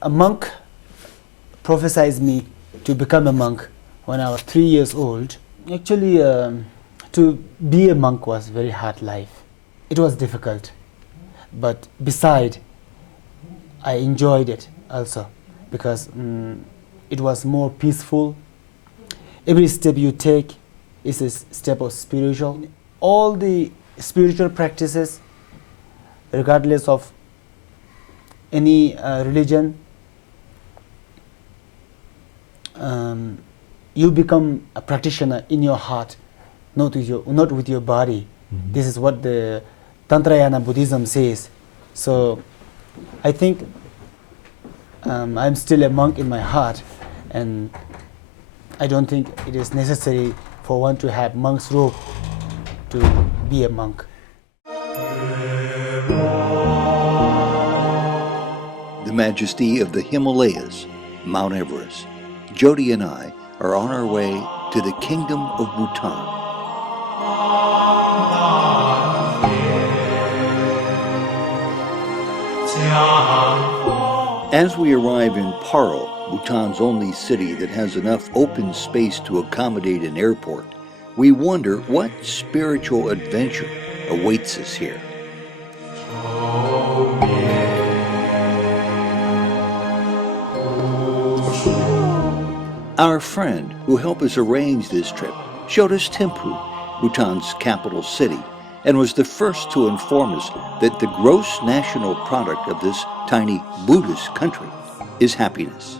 A monk prophesied me to become a monk when I was 3 years old. Actually, to be a monk was very hard life. It was difficult, but beside, I enjoyed it also because it was more peaceful. Every step you take is a step of spiritual. All the spiritual practices, regardless of any religion, you become a practitioner in your heart, not with your body. Mm-hmm. This is what the Tantrayana Buddhism says. So I think I'm still a monk in my heart, and I don't think it is necessary for one to have monk's robe to be a monk. The majesty of the Himalayas, Mount Everest. Jody and I are on our way to the Kingdom of Bhutan. As we arrive in Paro, Bhutan's only city that has enough open space to accommodate an airport, we wonder what spiritual adventure awaits us here. Our friend who helped us arrange this trip showed us Thimphu, Bhutan's capital city, and was the first to inform us that the gross national product of this tiny Buddhist country is happiness.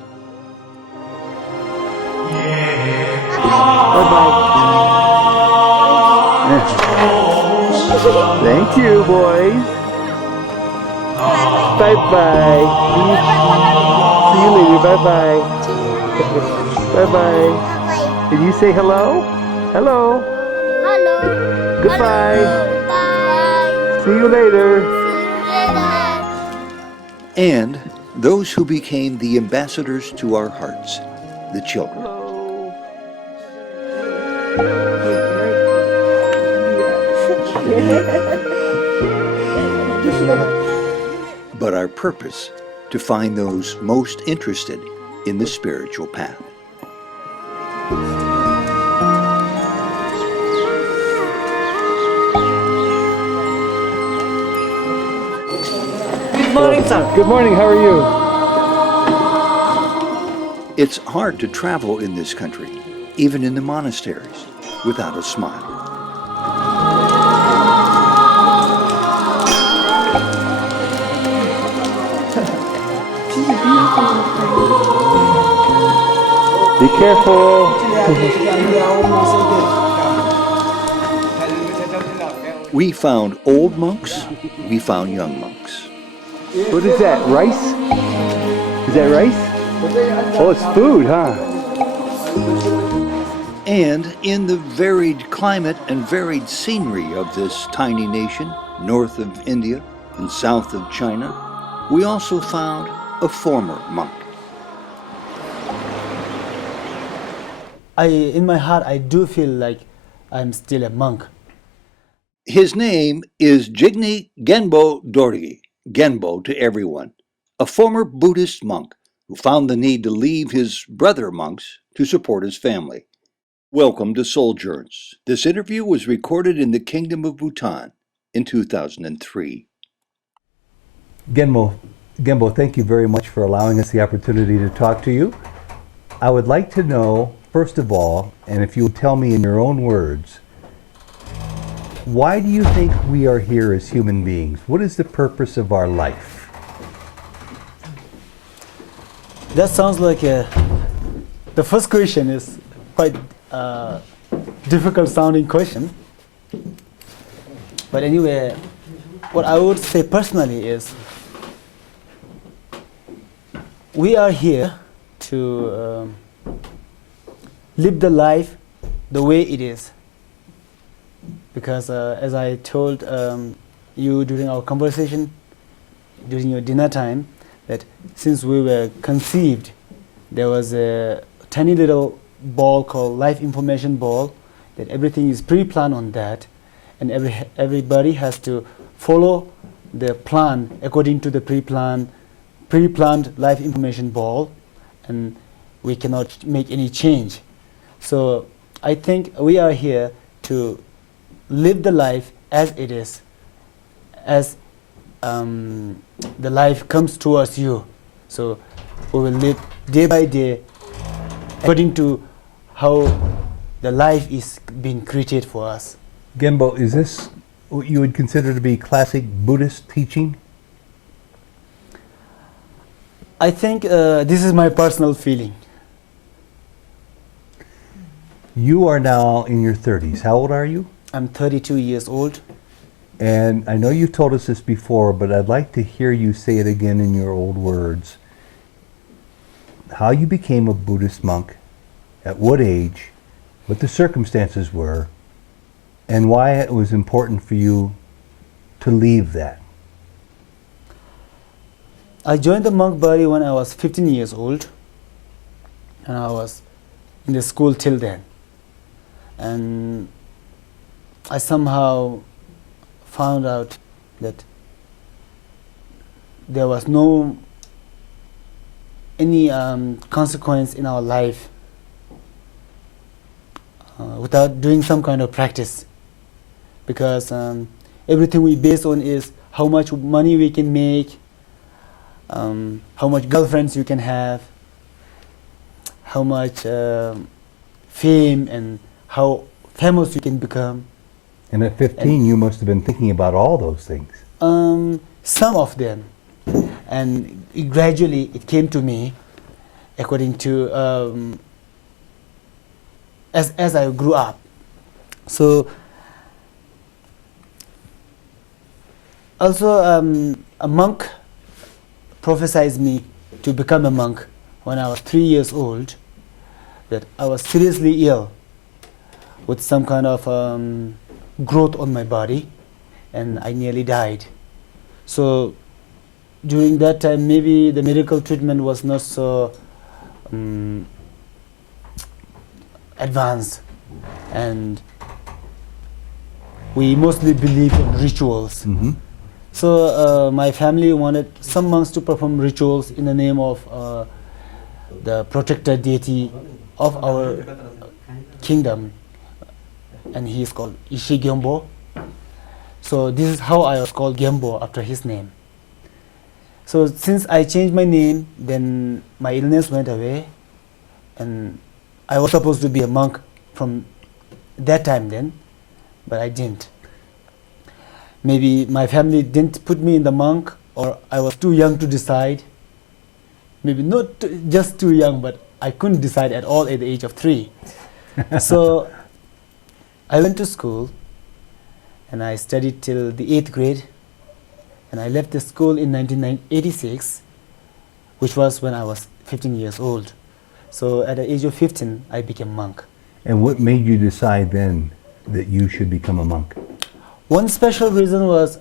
Bye-bye. Thank you, boys. Bye-bye. See you later. Bye-bye. Bye-bye. Did you say hello? Hello. Hello. Goodbye. Hello. Bye. See you later. See you later. And those who became the ambassadors to our hearts, the children. But our purpose, to find those most interested in the spiritual path. Good morning, sir. Good morning, how are you? It's hard to travel in this country, even in the monasteries, without a smile. Be careful. We found old monks, we found young monks. What is that, rice? Is that rice? Oh, it's food, huh? And in the varied climate and varied scenery of this tiny nation, north of India and south of China, we also found a former monk. In my heart, I do feel like I'm still a monk. His name is Jigne Genbo Dorgi, Genbo to everyone, a former Buddhist monk who found the need to leave his brother monks to support his family. Welcome to Souljourns. This interview was recorded in the Kingdom of Bhutan in 2003. Genbo, thank you very much for allowing us the opportunity to talk to you. I would like to know, first of all, and if you would tell me in your own words, why do you think we are here as human beings? What is the purpose of our life? That sounds like the first question is quite difficult sounding question. But anyway, what I would say personally is we are here to live the life the way it is. Because as I told you during our conversation, during your dinner time, that since we were conceived, there was a tiny little ball called life information ball, that everything is pre-planned on that, and everybody has to follow the plan according to the pre-planned pre-planned life information ball, and we cannot make any change. So I think we are here to live the life as it is, as the life comes towards you. So we will live day by day according to how the life is being created for us. Genbo, is this what you would consider to be classic Buddhist teaching? I think this is my personal feeling. You are now in your 30s. How old are you? I'm 32 years old. And I know you've told us this before, but I'd like to hear you say it again in your old words. How you became a Buddhist monk, at what age, what the circumstances were, and why it was important for you to leave that. I joined the monk body when I was 15 years old, and I was in the school till then. And I somehow found out that there was no any consequence in our life without doing some kind of practice, because everything we base on is how much money we can make, how much girlfriends you can have, how much fame and how famous you can become. And at 15, you must have been thinking about all those things. Some of them. And gradually it came to me according to as I grew up. So also a monk prophesied me to become a monk when I was 3 years old, that I was seriously ill with some kind of growth on my body, and I nearly died. So during that time, maybe the medical treatment was not so advanced, and we mostly believed in rituals. Mm-hmm. So my family wanted some monks to perform rituals in the name of the protector deity of our kingdom, and he is called Jigne Genbo. So this is how I was called Genbo, after his name. So since I changed my name, then my illness went away, and I was supposed to be a monk from that time then, but I didn't. Maybe my family didn't put me in the monk, or I was too young to decide. Maybe not just too young, but I couldn't decide at all at the age of 3. So I went to school, and I studied till the 8th grade, and I left the school in 1986, which was when I was 15 years old. So at the age of 15, I became monk. And what made you decide then that you should become a monk? One special reason was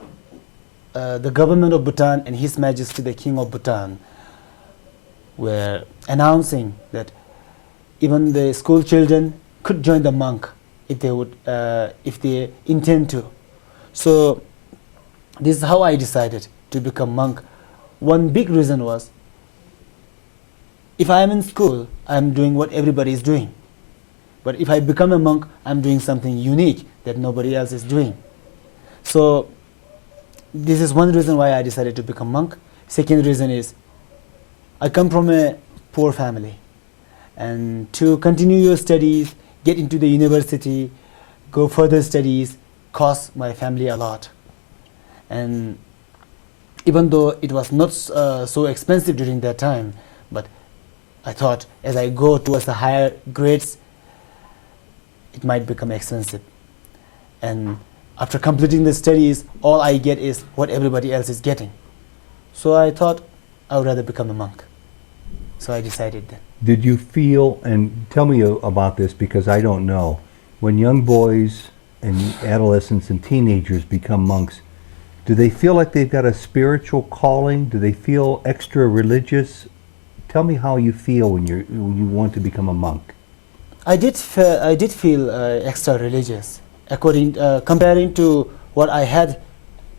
the government of Bhutan and His Majesty the King of Bhutan were announcing that even the school children could join the monk if they would, if they intend to. So this is how I decided to become monk. One big reason was, if I am in school, I am doing what everybody is doing. But if I become a monk, I'm doing something unique that nobody else is doing. So this is one reason why I decided to become monk. Second reason is, I come from a poor family, and to continue your studies, get into the university, go further studies, cost my family a lot. And even though it was not so expensive during that time, but I thought as I go towards the higher grades, it might become expensive. And after completing the studies, all I get is what everybody else is getting. So I thought I would rather become a monk. So I decided then. Did you feel, and tell me about this because I don't know, when young boys and adolescents and teenagers become monks, do they feel like they've got a spiritual calling? Do they feel extra religious? Tell me how you feel when you want to become a monk. I did feel extra religious, comparing to what I had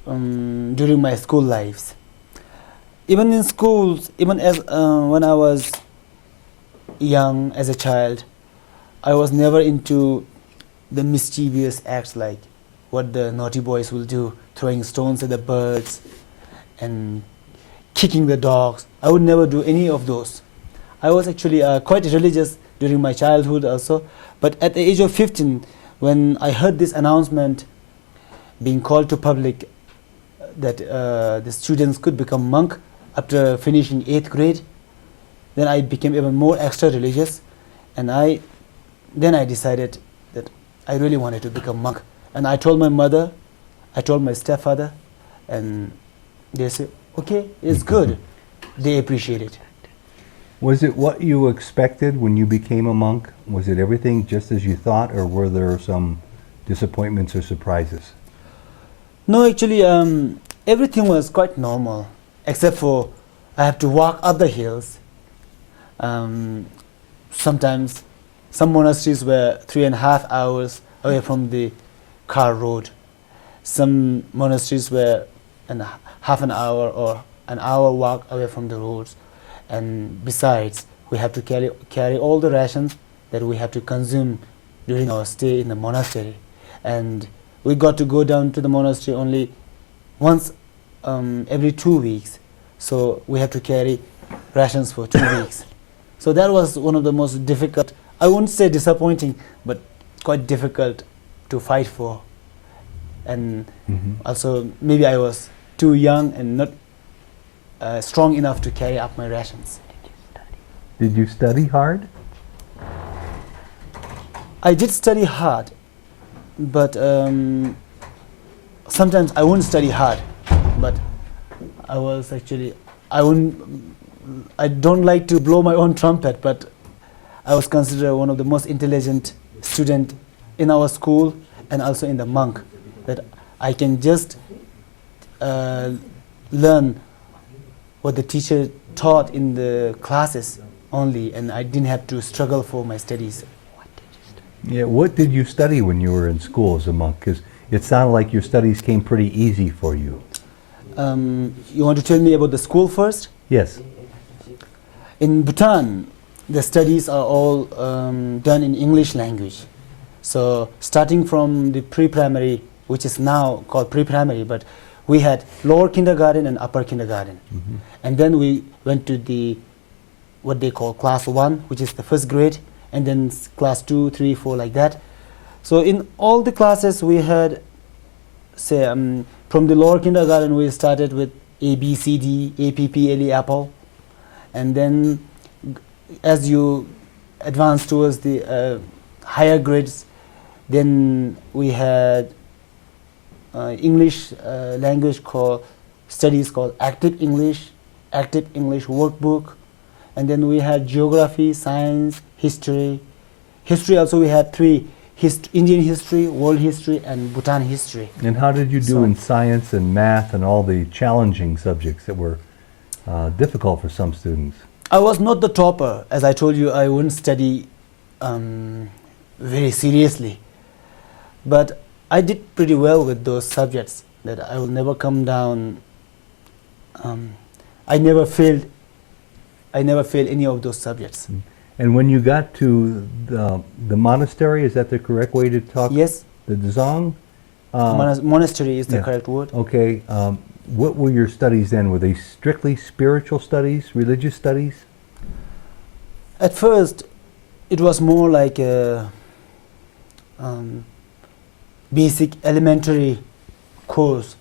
during my school lives. Even in schools, even as when I was young as a child, I was never into the mischievous acts like what the naughty boys will do, throwing stones at the birds and kicking the dogs. I would never do any of those. I was actually quite religious during my childhood also, but at the age of 15, when I heard this announcement being called to public that the students could become monk after finishing 8th grade, then I became even more extra religious, and then I decided that I really wanted to become monk. And I told my mother, I told my stepfather, and they said, okay, it's good. They appreciate it. Was it what you expected when you became a monk? Was it everything just as you thought, or were there some disappointments or surprises? No, actually, everything was quite normal, except for I have to walk up the hills. Sometimes some monasteries were 3.5 hours away from the car road. Some monasteries were half an hour or an hour walk away from the roads. And besides, we have to carry all the rations that we have to consume during our stay in the monastery. And we got to go down to the monastery only once every 2 weeks. So we have to carry rations for 2 weeks. So that was one of the most difficult, I wouldn't say disappointing, but quite difficult to fight for. And also maybe I was too young and not strong enough to carry up my rations. Did you study hard? I did study hard, but sometimes I wouldn't study hard, but I was actually, I don't like to blow my own trumpet, but I was considered one of the most intelligent student in our school and also in the monk, that I can just learn what the teacher taught in the classes only, and I didn't have to struggle for my studies. Yeah, what did you study when you were in school as a monk? Because it sounded like your studies came pretty easy for you. You want to tell me about the school first? Yes. In Bhutan, the studies are all done in English language. So starting from the pre-primary, which is now called pre-primary, but we had lower kindergarten and upper kindergarten. And then we went to the, what they call class 1, which is the first grade, and then class 2, 3, 4, like that. So in all the classes we had, say, from the lower kindergarten we started with A, B, C, D, A, P, P, L, E, apple. And then as you advance towards the higher grades, then we had English language studies called active English workbook, and then we had geography, science, history. History also we had 3: Indian history, world history, and Bhutan history. And how did you do in science and math and all the challenging subjects that were difficult for some students? I was not the topper. As I told you, I wouldn't study very seriously. But I did pretty well with those subjects, that I will never come down. I never failed any of those subjects. And when you got to the monastery, is that the correct way to talk? Yes. The dzong? Monastery is the yeah. correct word. Okay. What were your studies then? Were they strictly spiritual studies, religious studies? At first, it was more like a basic elementary course,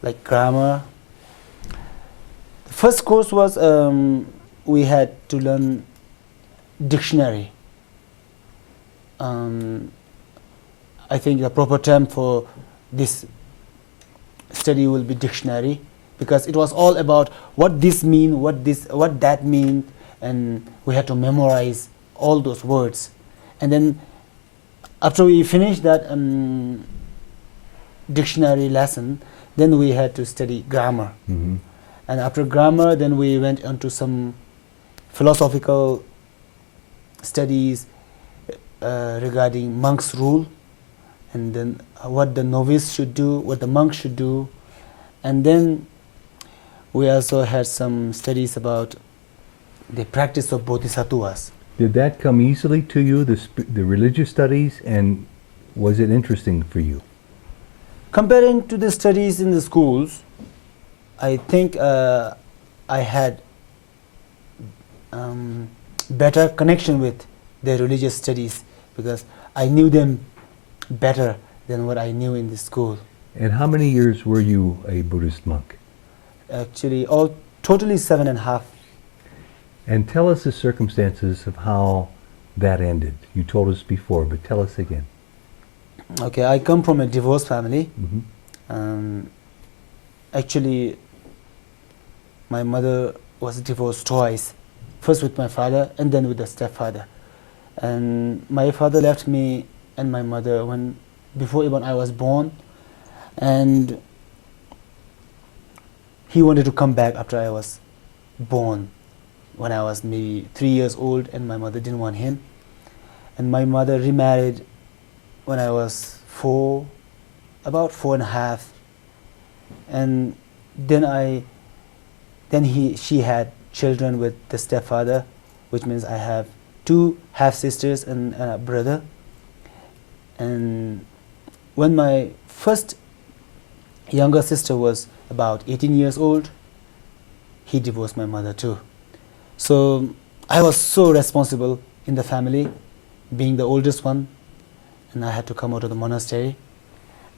like grammar. The first course was we had to learn dictionary. I think the proper term for this study will be dictionary, because it was all about what this mean, what that mean, and we had to memorize all those words. And then after we finished that dictionary lesson, then we had to study grammar. And after grammar, then we went on to some philosophical studies regarding monk's rule, and then what the novice should do, what the monk should do. And then We also had some studies about the practice of bodhisattvas. Did that come easily to you, the religious studies, and was it interesting for you? Comparing to the studies in the schools, I think I had better connection with the religious studies because I knew them better than what I knew in the school. And how many years were you a Buddhist monk? Actually, totally 7.5. And tell us the circumstances of how that ended. You told us before, but tell us again. Okay, I come from a divorced family. Mm-hmm. Actually, my mother was divorced twice, first with my father and then with the stepfather. And my father left me and my mother before even I was born, and he wanted to come back after I was born, when I was maybe 3 years old, and my mother didn't want him. And my mother remarried when I was about 4.5, and then she had children with the stepfather, which means I have 2 half sisters and a brother. And when my first younger sister was about 18 years old, he divorced my mother too. So I was so responsible in the family, being the oldest one, and I had to come out of the monastery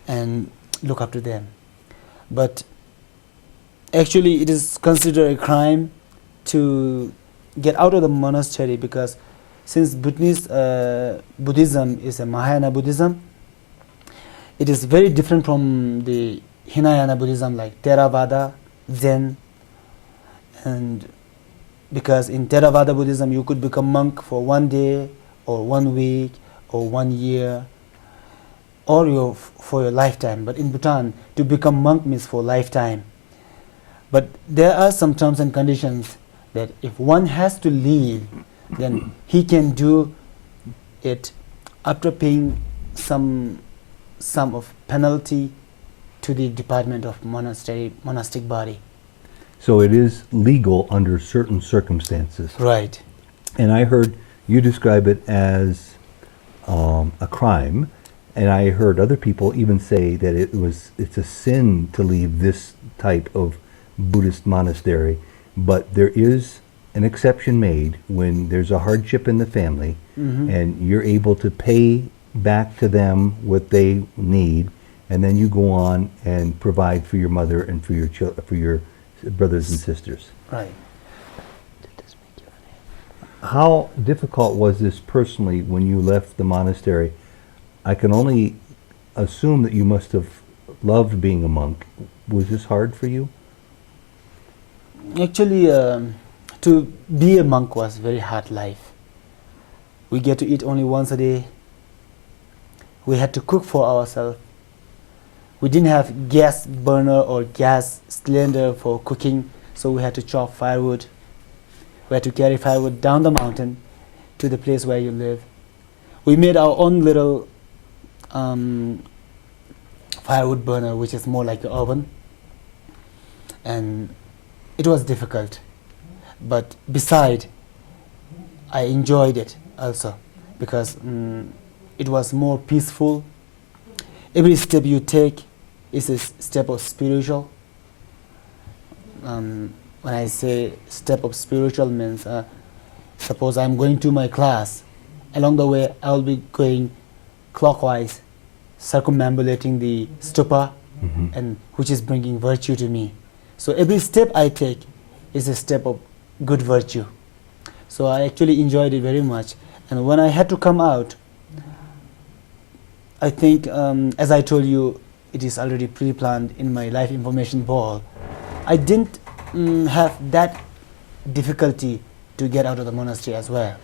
and look after them. But actually it is considered a crime to get out of the monastery, because since Buddhism is a Mahayana Buddhism, it is very different from the Hinayana Buddhism like Theravada, Zen. And because in Theravada Buddhism you could become monk for 1 day or 1 week or 1 year or for your lifetime. But in Bhutan, to become monk means for lifetime. But there are some terms and conditions that if one has to leave, then he can do it after paying some sum of penalty to the Department of monastic body. So it is legal under certain circumstances. Right. And I heard you describe it as a crime, and I heard other people even say that it's a sin to leave this type of Buddhist monastery. But there is an exception made when there's a hardship in the family, Mm-hmm. and you're able to pay back to them what they need, and then you go on and provide for your mother and for your brothers and sisters. Right. How difficult was this personally when you left the monastery? I can only assume that you must have loved being a monk. Was this hard for you? Actually, to be a monk was very hard life. We get to eat only once a day. We had to cook for ourselves. We didn't have gas burner or gas cylinder for cooking, so we had to chop firewood. We had to carry firewood down the mountain to the place where you live. We made our own little firewood burner, which is more like an oven. And it was difficult. But beside, I enjoyed it also, because it was more peaceful. Every step you take is a step of spiritual. When I say step of spiritual means, suppose I'm going to my class. Along the way, I'll be going clockwise, circumambulating the stupa, Mm-hmm. and which is bringing virtue to me. So every step I take is a step of good virtue. So I actually enjoyed it very much. And when I had to come out, I think, as I told you, it is already pre-planned in my life information ball. I didn't have that difficulty to get out of the monastery as well.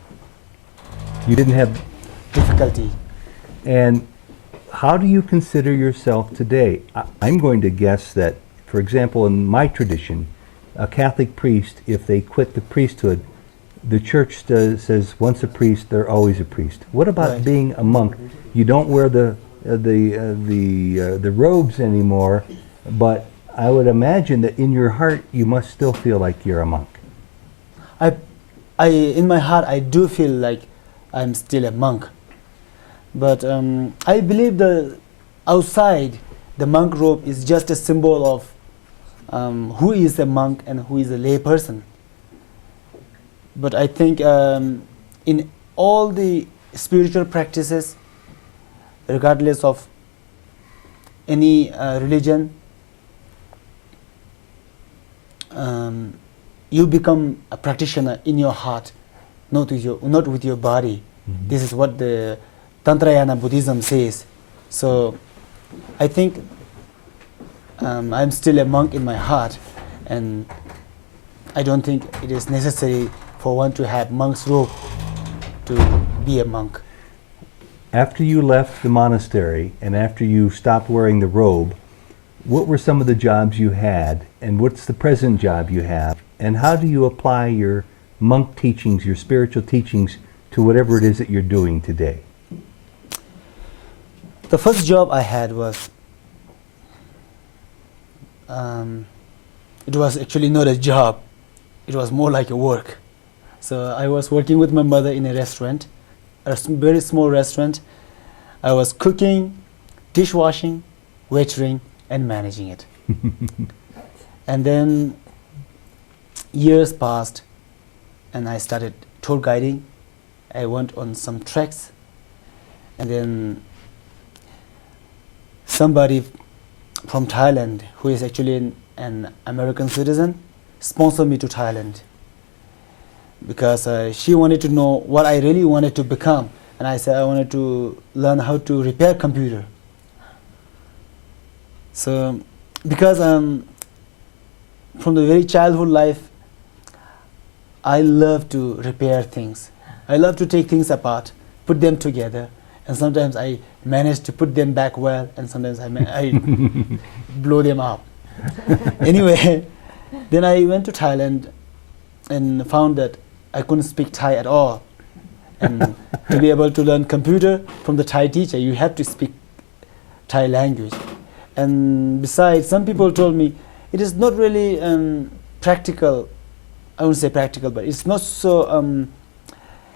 You didn't have. Difficulty. And how do you consider yourself today? I'm going to guess that, for example, in my tradition, a Catholic priest, if they quit the priesthood, the church says once a priest, they're always a priest. What about Right. being a monk? You don't wear the robes anymore, but I would imagine that in your heart you must still feel like you're a monk. In my heart, I do feel like I'm still a monk. But I believe the outside, the monk robe is just a symbol of who is a monk and who is a lay person. But I think in all the spiritual practices, regardless of any religion, you become a practitioner in your heart, not with your body. Mm-hmm. This is what the Tantrayana Buddhism says. So I think I'm still a monk in my heart, and I don't think it is necessary for one to have monk's robe to be a monk. After you left the monastery and after you stopped wearing the robe, what were some of the jobs you had, and what's the present job you have, and how do you apply your monk teachings, your spiritual teachings, to whatever it is that you're doing today? The first job I had was, it was actually not a job, it was more like a work. So I was working with my mother in a restaurant, a very small restaurant. I was cooking, dishwashing, waitering, and managing it. And then years passed, and I started tour guiding. I went on some treks, and then somebody from Thailand, who is actually an American citizen, sponsored me to Thailand because she wanted to know what I really wanted to become. And I said I wanted to learn how to repair computer. So because from the very childhood life, I love to repair things. I love to take things apart, put them together, and sometimes I manage to put them back well, and sometimes I blow them up. Anyway, then I went to Thailand and found that I couldn't speak Thai at all. And to be able to learn computer from the Thai teacher, you have to speak Thai language. And besides, some people told me it is not really practical. I wouldn't say practical, but it's not so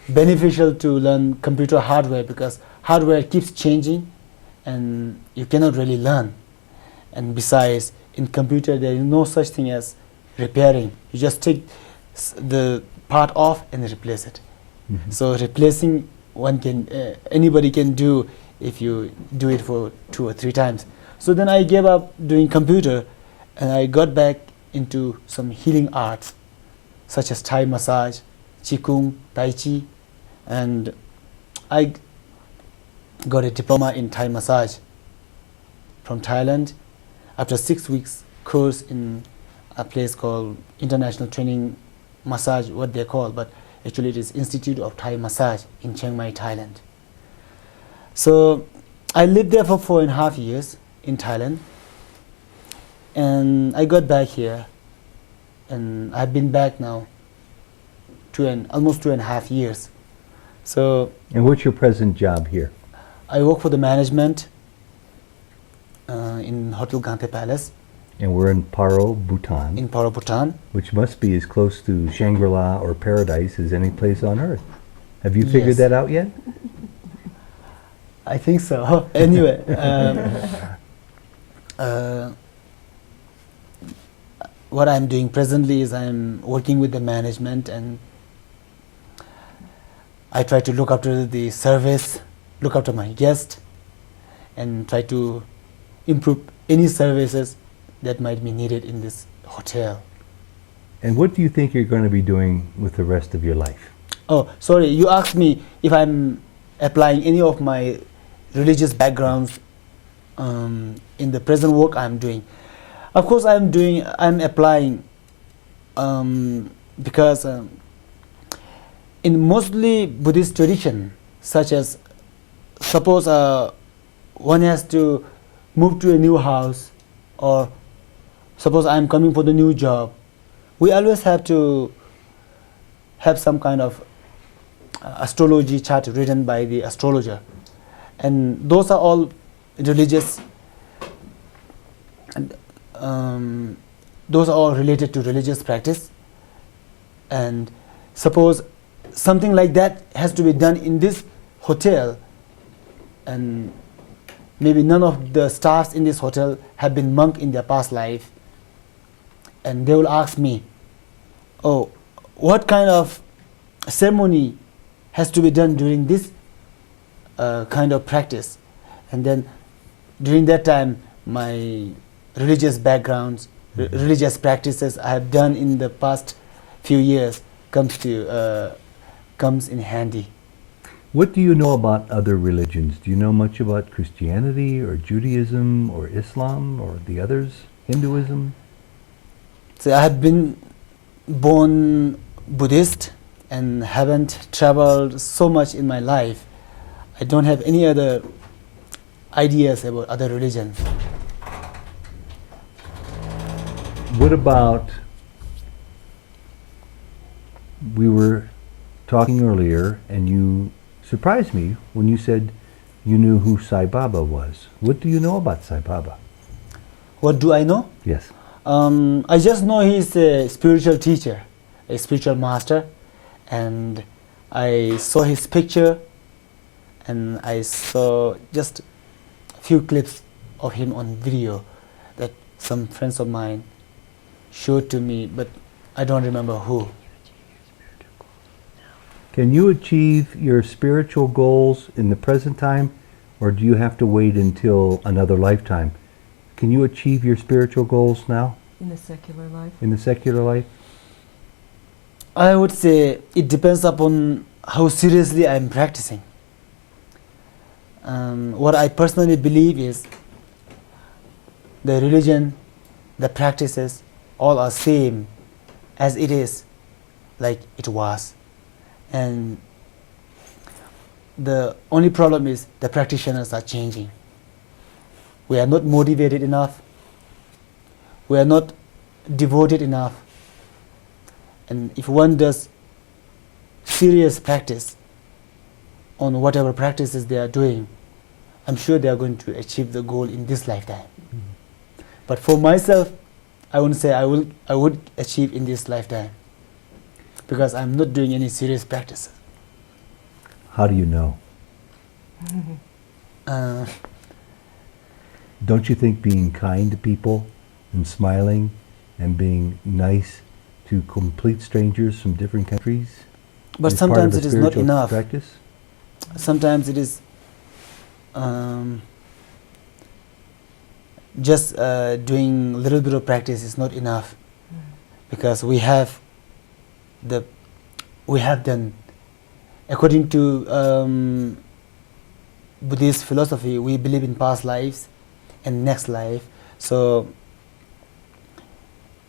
beneficial to learn computer hardware because hardware keeps changing and you cannot really learn. And besides, in computer there is no such thing as repairing. You just take the part off and replace it. Mm-hmm. So replacing anybody can do if you do it for 2 or 3 times. So then I gave up doing computer and I got back into some healing arts such as Thai massage, Qigong, Tai Chi, and I got a diploma in Thai massage from Thailand after 6 weeks course in a place called International Training Massage, what they call, but actually it is Institute of Thai Massage in Chiang Mai, Thailand. So I lived there for 4.5 years in Thailand, and I got back here, and I've been back now almost 2.5 years. So. And what's your present job here? I work for the management in Hotel Gante Palace. And we're in Paro, Bhutan. In Paro, Bhutan. Which must be as close to Shangri-La or paradise as any place on earth. Have you figured that out yet? I think so. Anyway, what I'm doing presently is I'm working with the management, and I try to look after the service, look after my guests, and try to improve any services that might be needed in this hotel. And what do you think you're going to be doing with the rest of your life? Oh, sorry, you asked me if I'm applying any of my religious backgrounds in the present work I'm doing. Of course I'm applying because in mostly Buddhist tradition, such as suppose one has to move to a new house, or suppose I'm coming for the new job, we always have to have some kind of astrology chart written by the astrologer, and those are all religious those are all related to religious practice. And suppose something like that has to be done in this hotel, and maybe none of the staffs in this hotel have been monk in their past life, and they will ask me, oh, what kind of ceremony has to be done during this kind of practice? And then during that time, my religious backgrounds, religious practices I have done in the past few years comes in handy. What do you know about other religions? Do you know much about Christianity or Judaism or Islam or the others, Hinduism? So I have been born Buddhist and haven't traveled so much in my life. I don't have any other ideas about other religions. What about, we were talking earlier and you surprised me when you said you knew who Sai Baba was. What do you know about Sai Baba? What do I know? Yes. I just know he's a spiritual teacher, a spiritual master, and I saw his picture and I saw just a few clips of him on video that some friends of mine showed to me, but I don't remember who. Can you achieve your spiritual goals in the present time, or do you have to wait until another lifetime? Can you achieve your spiritual goals now? In the secular life? In the secular life? I would say it depends upon how seriously I am practicing. What I personally believe is the religion, the practices, all are same as it is, like it was. And the only problem is the practitioners are changing. We are not motivated enough. We are not devoted enough. And if one does serious practice on whatever practices they are doing, I'm sure they are going to achieve the goal in this lifetime. Mm-hmm. But for myself, I wouldn't say I would achieve in this lifetime, because I'm not doing any serious practices. How do you know? Don't you think being kind to people and smiling and being nice to complete strangers from different countries but is sometimes part of a it is not spiritual enough. practice? Sometimes it is just doing a little bit of practice is not enough, because we have done, according to Buddhist philosophy, we believe in past lives and next life. So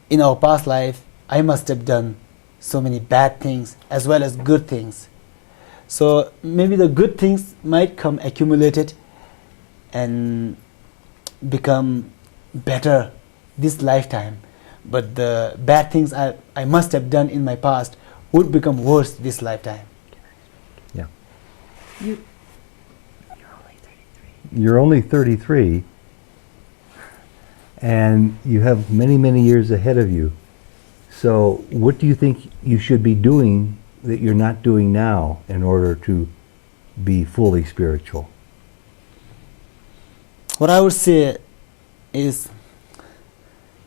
in our past life, I must have done so many bad things as well as good things. So maybe the good things might come accumulated and become better this lifetime, but the bad things I must have done in my past would become worse this lifetime. Yeah. You're You're only 33, and you have many, many years ahead of you. So what do you think you should be doing that you're not doing now in order to be fully spiritual? What I would say is,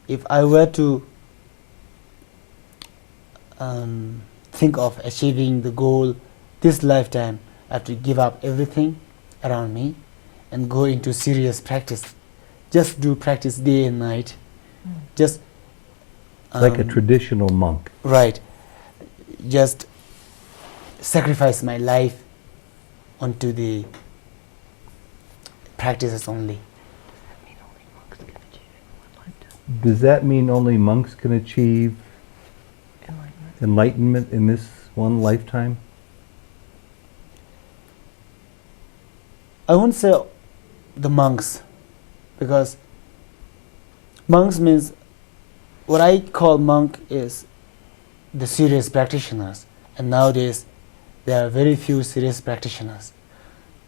if I were to think of achieving the goal this lifetime, I have to give up everything around me and go into serious practice. Just do practice day and night. Just Like a traditional monk. right. Just sacrifice my life onto the practices only. Does that mean only monks can achieve enlightenment. enlightenment in this one lifetime? I won't say the monks, because monks means, what I call monk is the serious practitioners, and nowadays there are very few serious practitioners.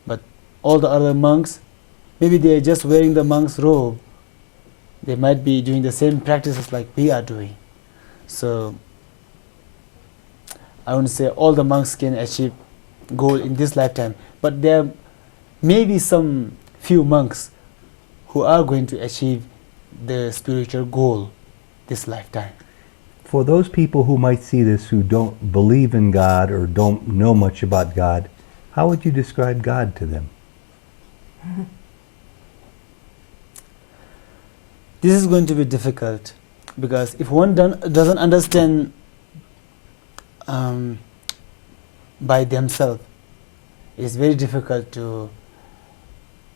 But all the other monks, maybe they are just wearing the monk's robe, They might be doing the same practices like we are doing. So I wouldn't say all the monks can achieve goal in this lifetime, but there may be some few monks who are going to achieve the spiritual goal this lifetime. For those people who might see this who don't believe in God or don't know much about God, how would you describe God to them? This is going to be difficult because if one doesn't understand by themselves, it is very difficult to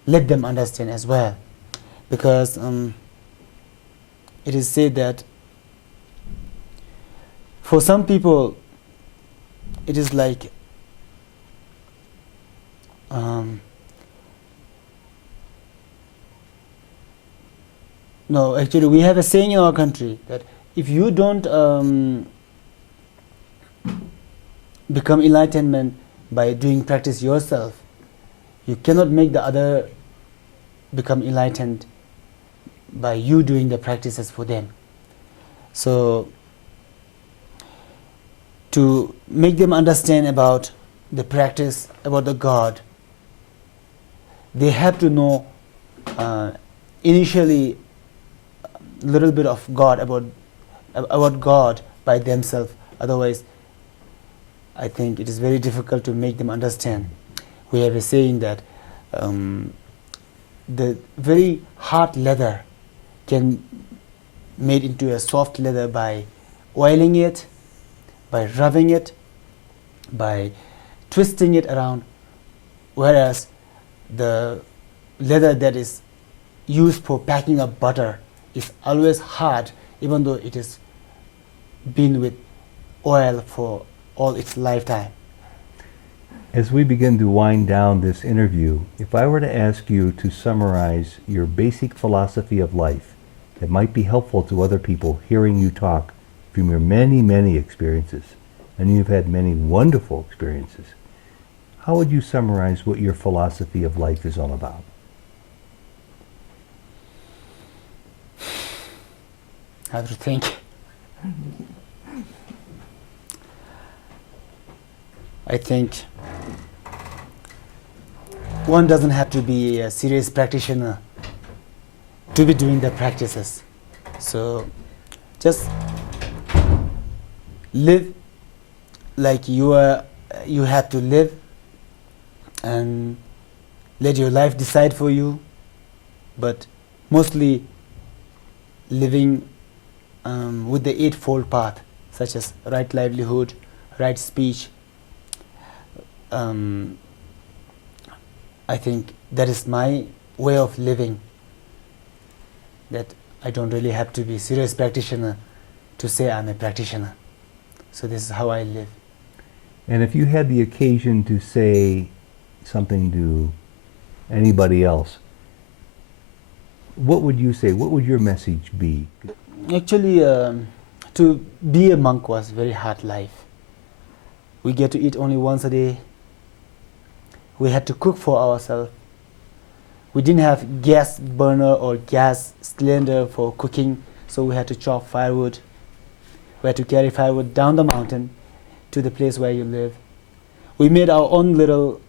let them understand as well, because it is said that for some people it is like no, actually we have a saying in our country that if you don't become enlightenment by doing practice yourself, you cannot make the other become enlightened by you doing the practices for them. So to make them understand about the practice, about the God, they have to know initially a little bit of God, about God by themselves. Otherwise, I think it is very difficult to make them understand. We have a saying that the very hard leather can made into a soft leather by oiling it, by rubbing it, by twisting it around, whereas the leather that is used for packing up butter is always hard, even though it is been with oil for all its lifetime. As we begin to wind down this interview, if I were to ask you to summarize your basic philosophy of life that might be helpful to other people hearing you talk from your many, many experiences, and you've had many wonderful experiences, how would you summarize what your philosophy of life is all about? I have to think. I think one doesn't have to be a serious practitioner to be doing the practices. So just live like you have to live, and let your life decide for you, but mostly living with the eightfold path, such as right livelihood, right speech. I think that is my way of living, that I don't really have to be a serious practitioner to say I'm a practitioner. So this is how I live. And if you had the occasion to say something to anybody else, what would you say? What would your message be? Actually, to be a monk was a very hard life. We get to eat only once a day. We had to cook for ourselves. We didn't have gas burner or gas cylinder for cooking, so we had to chop firewood. We had to carry firewood down the mountain to the place where you live. We made our own little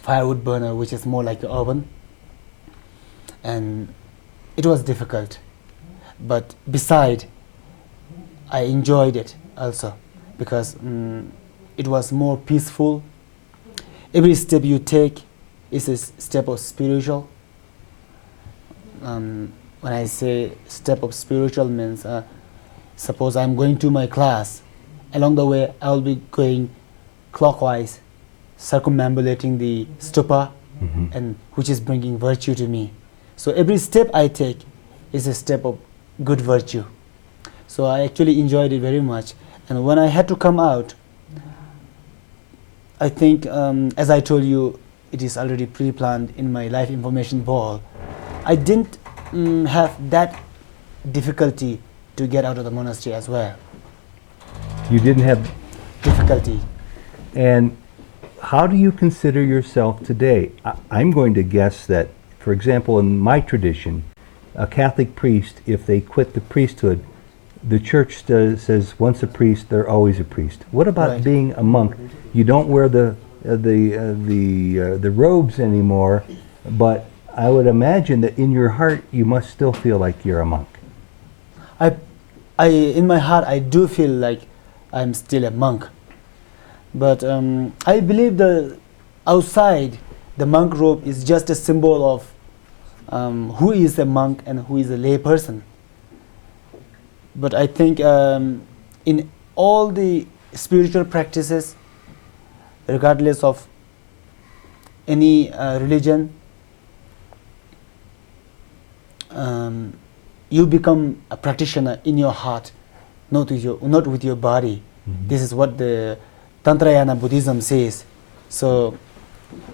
firewood burner, which is more like an oven, and it was difficult. But beside, I enjoyed it also, because it was more peaceful. Every step you take is a step of spiritual. When I say step of spiritual means, suppose I'm going to my class. Along the way, I'll be going clockwise, circumambulating the stupa, and which is bringing virtue to me. So every step I take is a step of good virtue. So I actually enjoyed it very much. And when I had to come out, I think, as I told you, it is already pre-planned in my life information ball. I didn't have that difficulty to get out of the monastery as well. You didn't have Difficulty. And how do you consider yourself today? I'm going to guess that For example, in my tradition, a Catholic priest, if they quit the priesthood, the church says once a priest, they're always a priest. What about Right. being a monk? You don't wear the robes anymore, but I would imagine that in your heart you must still feel like you're a monk. In my heart, I do feel like I'm still a monk. But I believe the outside, the monk robe is just a symbol of who is a monk and who is a lay person. But I think in all the spiritual practices, regardless of any religion, you become a practitioner in your heart, not with your body. Mm-hmm. This is what the Tantrayana Buddhism says. So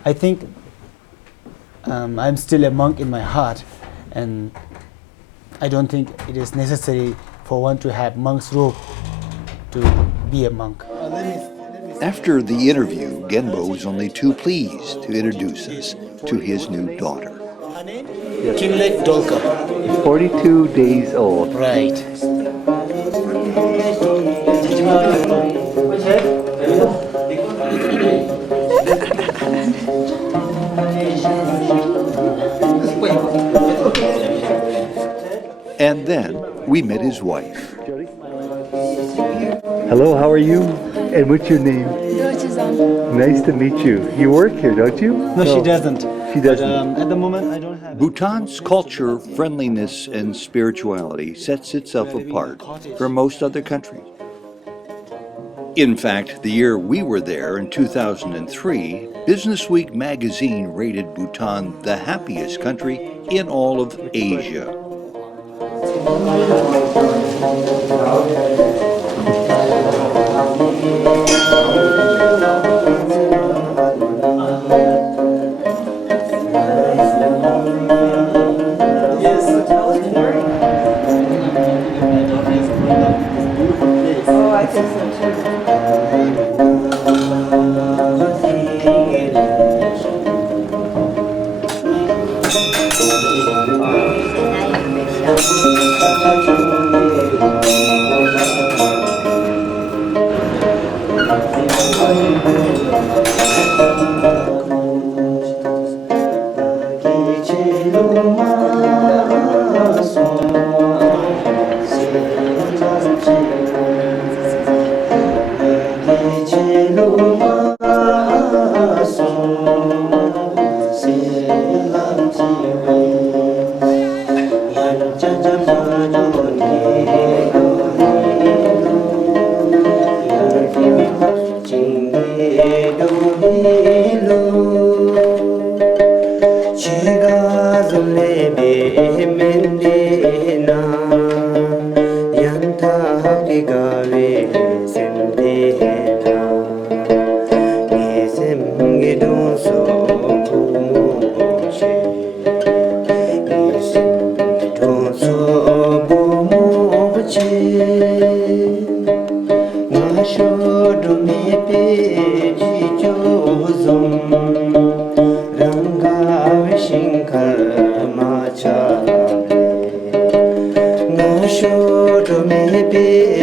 I think I'm still a monk in my heart, and I don't think it is necessary for one to have monk's robe to be a monk. After the interview, Genbo was only too pleased to introduce us to his new daughter. Jigne Genbo 42 days old. Right. And then we met his wife. Hello, how are you? And what's your name? Nice to meet you. You work here, don't you? No, she doesn't. She doesn't. But, at the moment, I don't have. Bhutan's culture, friendliness, and spirituality sets itself apart from most other countries. In fact, the year we were there, in 2003, Business Week magazine rated Bhutan the happiest country in all of Asia. Oh, I think so too. Be